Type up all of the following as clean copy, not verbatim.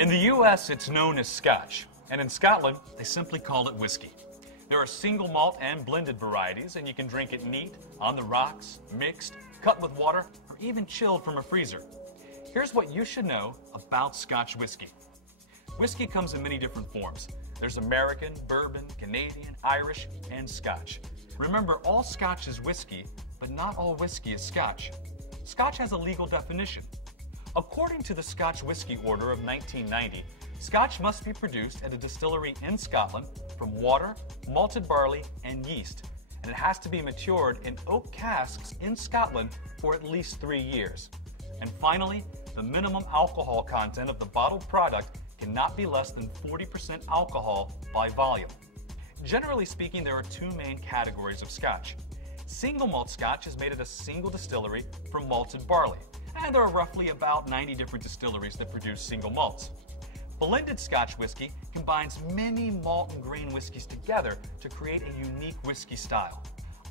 In the U.S., it's known as Scotch, and in Scotland, they simply call it whiskey. There are single malt and blended varieties, and you can drink it neat, on the rocks, mixed, cut with water, or even chilled from a freezer. Here's what you should know about Scotch whiskey. Whiskey comes in many different forms. There's American, bourbon, Canadian, Irish, and Scotch. Remember, all Scotch is whiskey, but not all whiskey is Scotch. Scotch has a legal definition. According to the Scotch Whisky Order of 1990, Scotch must be produced at a distillery in Scotland from water, malted barley, and yeast, and it has to be matured in oak casks in Scotland for at least 3 years. And finally, the minimum alcohol content of the bottled product cannot be less than 40% alcohol by volume. Generally speaking, there are two main categories of Scotch. Single malt Scotch is made at a single distillery from malted barley, and there are roughly about 90 different distilleries that produce single malts. Blended Scotch whiskey combines many malt and grain whiskeys together to create a unique whiskey style.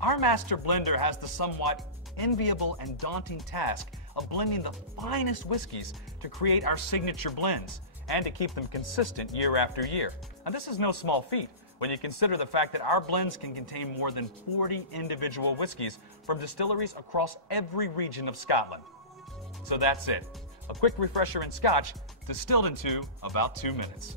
Our master blender has the somewhat enviable and daunting task of blending the finest whiskeys to create our signature blends and to keep them consistent year after year. And this is no small feat when you consider the fact that our blends can contain more than 40 individual whiskeys from distilleries across every region of Scotland. So that's it. A quick refresher in Scotch, distilled into about 2 minutes.